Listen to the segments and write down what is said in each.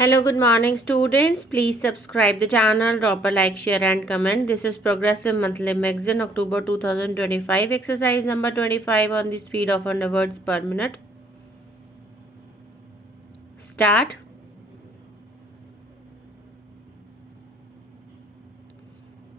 Hello, good morning, students. Please subscribe the channel, drop a like, share, and comment. This is Progressive Monthly Magazine, October 2025. Exercise number 25 on the speed of 100 words per minute. Start.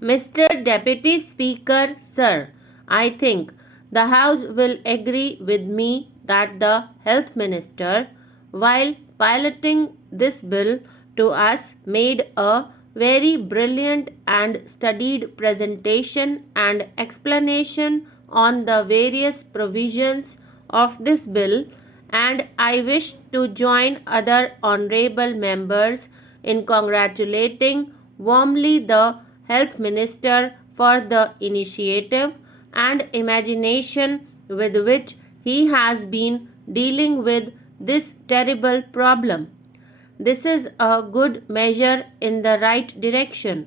Mr. Deputy Speaker, sir, I think the House will agree with me that the Health Minister, while piloting this bill to us, made a very brilliant and studied presentation and explanation on the various provisions of this bill, and I wish to join other honorable members in congratulating warmly the Health Minister for the initiative and imagination with which he has been dealing with this terrible problem. This is a good measure in the right direction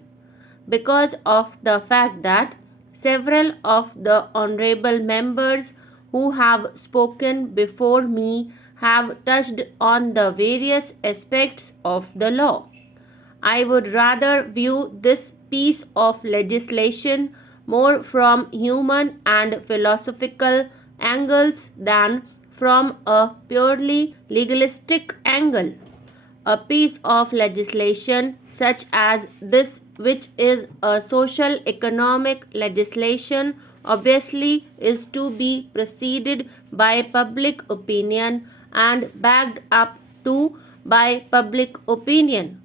because of the fact that several of the honorable members who have spoken before me have touched on the various aspects of the law. I would rather view this piece of legislation more from human and philosophical angles than from a purely legalistic angle. A piece of legislation such as this, which is a social economic legislation, obviously is to be preceded by public opinion and backed up too by public opinion.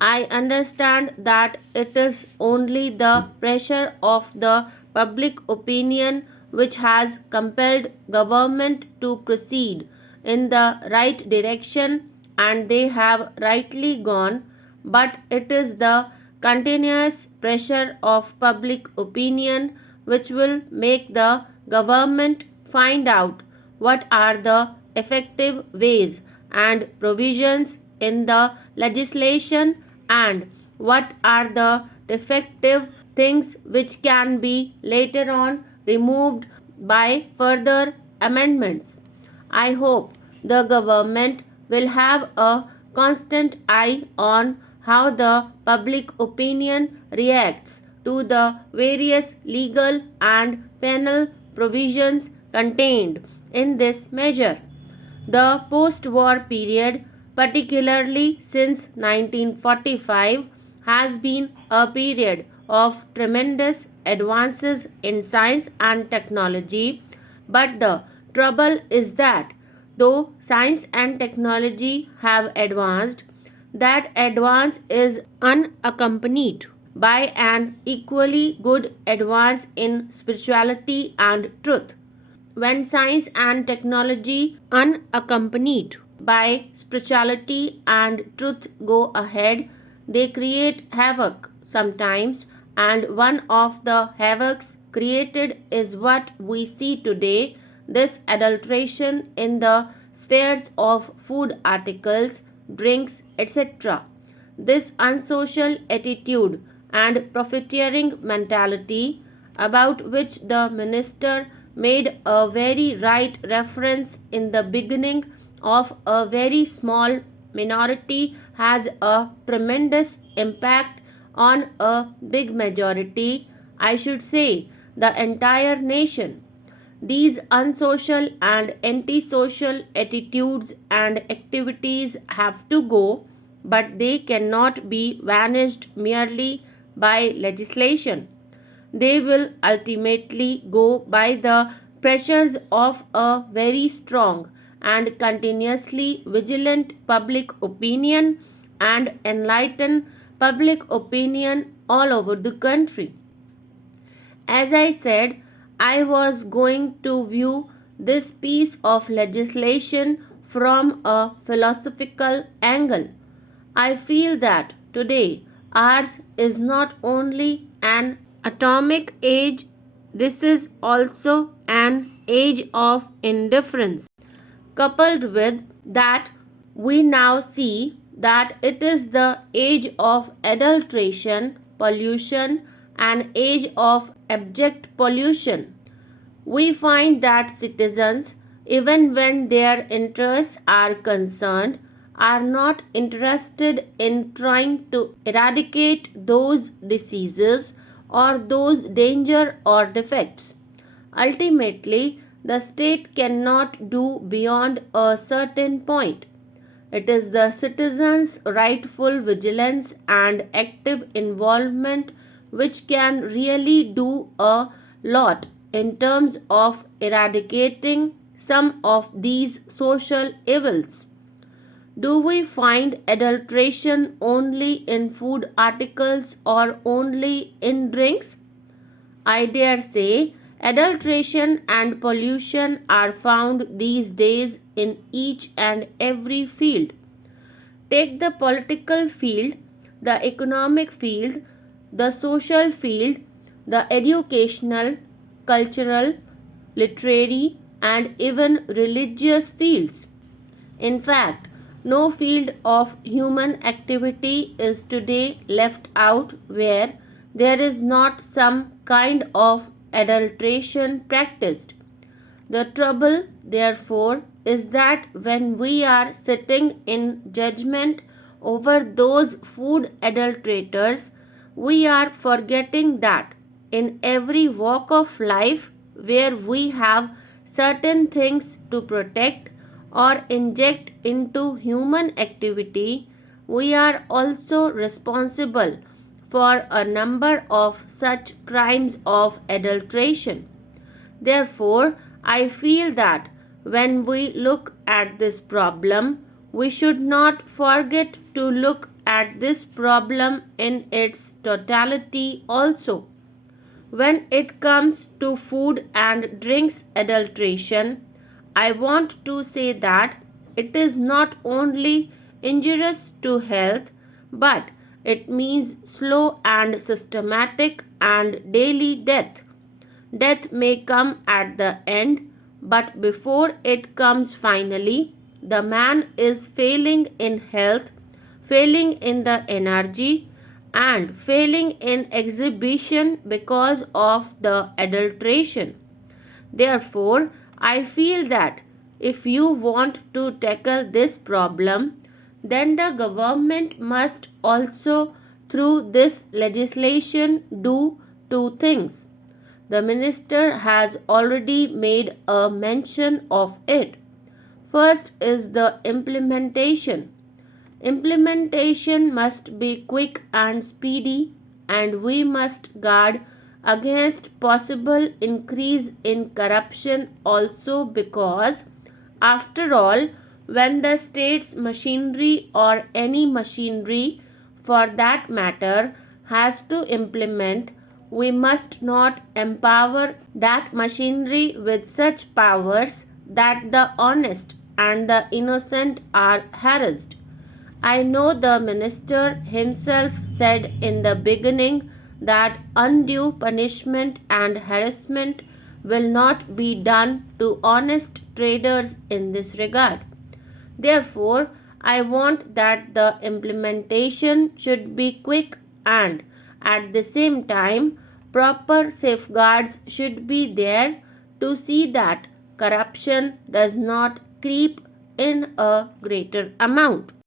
I understand that it is only the pressure of the public opinion which has compelled government to proceed in the right direction, and they have rightly gone, but it is the continuous pressure of public opinion which will make the government find out what are the effective ways and provisions in the legislation and what are the defective things which can be later on removed by further amendments. I hope the government will have a constant eye on how the public opinion reacts to the various legal and penal provisions contained in this measure. The post war period, particularly since 1945, has been a period of tremendous advances in science and technology, but the trouble is that though science and technology have advanced, that advance is unaccompanied by an equally good advance in spirituality and truth. When science and technology, unaccompanied by spirituality and truth, go ahead, they create havoc sometimes, and one of the havocs created is what we see today, this adulteration in the spheres of food articles, drinks, etc. This unsocial attitude and profiteering mentality, about which the minister made a very right reference in the beginning of a very small minority, has a tremendous impact on a big majority, I should say the entire nation. These unsocial and antisocial attitudes and activities have to go, but they cannot be vanished merely by legislation. They will ultimately go by the pressures of a very strong and continuously vigilant public opinion and enlightened public opinion all over the country. As I said, I was going to view this piece of legislation from a philosophical angle. I feel that today ours is not only an atomic age, this is also an age of indifference. Coupled with that, we now see that it is the age of adulteration, pollution, an age of abject pollution. We find that citizens, even when their interests are concerned, are not interested in trying to eradicate those diseases or those danger or defects. Ultimately, the state cannot do beyond a certain point. It is the citizens' rightful vigilance and active involvement which can really do a lot in terms of eradicating some of these social evils. Do we find adulteration only in food articles or only in drinks? I dare say adulteration and pollution are found these days in each and every field. Take the political field, the economic field, the social field, the educational, cultural, literary, and even religious fields. In fact, no field of human activity is today left out where there is not some kind of adulteration practiced. The trouble, therefore, is that when we are sitting in judgment over those food adulterators, we are forgetting that in every walk of life where we have certain things to protect or inject into human activity, we are also responsible for a number of such crimes of adulteration. Therefore, I feel that when we look at this problem, we should not forget to look at this problem in its totality also. When it comes to food and drinks adulteration, I want to say that it is not only injurious to health, but it means slow and systematic and daily death. Death may come at the end, but before it comes finally, the man is failing in health, failing in the energy, and failing in exhibition because of the adulteration. Therefore, I feel that if you want to tackle this problem, then the government must also, through this legislation, do two things. The minister has already made a mention of it. First is the implementation. Implementation must be quick and speedy, and we must guard against possible increase in corruption also because, after all, when the state's machinery or any machinery for that matter has to implement, we must not empower that machinery with such powers that the honest and the innocent are harassed. I know the minister himself said in the beginning that undue punishment and harassment will not be done to honest traders in this regard. Therefore, I want that the implementation should be quick and at the same time proper safeguards should be there to see that corruption does not creep in a greater amount.